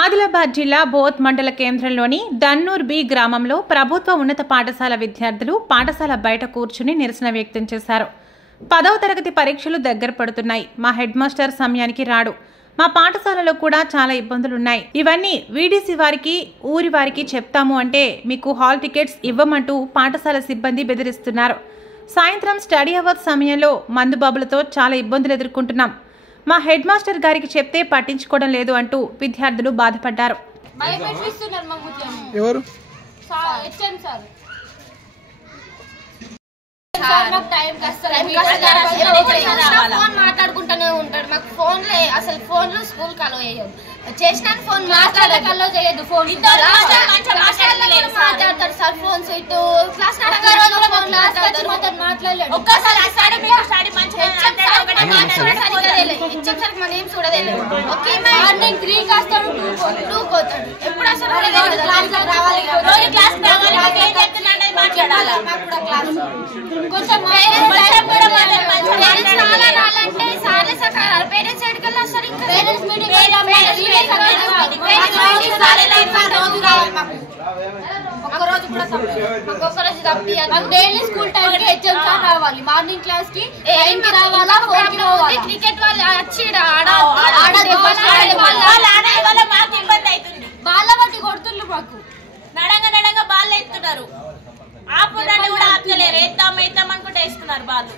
ఆదిలాబాద్ జిల్లా బోత్ మండల కేంద్రంలోని దన్నూర్ బి గ్రామంలో ప్రభుత్వ ఉన్నత పాఠశాల విద్యార్థులు పాఠశాల బయట కూర్చుని నిరసన వ్యక్తం చేశారు. 10వ తరగతి పరీక్షలు దగ్గర పడుతున్నాయి. మా హెడ్ మాస్టర్ సమయానికి రాడు. మా పాఠశాలలో కూడా చాలా ఇబ్బందులున్నాయి. ఇవన్నీ వీడీసీ వారికి ఊరి వారికి చెప్తాము అంటే మీకు హాల్ టికెట్స్ ఇవ్వమంటూ పాఠశాల సిబ్బంది బెదిరిస్తున్నారు. సాయంత్రం స్టడీ అవర్స్ సమయంలో మందుబాబులతో చాలా ఇబ్బందులు ఎదుర్కొంటున్నాం. మా హెడ్ మాస్టర్ గారికి చెప్తే పట్టించుకోవడం లేదు అంటూ విద్యార్థులు బాధపడ్డారు. మాట్లాడుకుంటూనే ఉంటాడు. మాకు ఫోన్లే అసలు ఫోన్లు స్కూల్ కలో చేయదు. చేసిన ఫోన్ మాట్లాడకల్లో చేయదు. ఫోన్ మాట్లాడతారు సార్. ఫోన్స్ ఇటు క్లాస్ మాట్లాడలేదు. ఒక్కసారి మనం ఏం చూడలేదు. ఓకే మార్నింగ్ 3కి వస్తాడు, 2కి పోతాడు. ఎప్పుడు అసలు పేరెంట్స్ ఎక్కడికెళ్ళి వస్తారు. ఇంకా ఒక్కరోజు కూడా ఒక్కొక్కరోజు డైలీ స్కూల్ టైం కి ఎగ్జామ్స్ రావాలి. మార్నింగ్ క్లాస్ కి రావాలా, క్రికెట్ వాళ్ళు వచ్చి బాళ్ళ బట్టి కొడుతుండ్రు. మాకు నడంగా బాల్ ఎత్తున్నారు. ఆపుదండి కూడా ఆపలేరు. ఎత్తాం అనుకుంటే వేస్తున్నారు బాల్.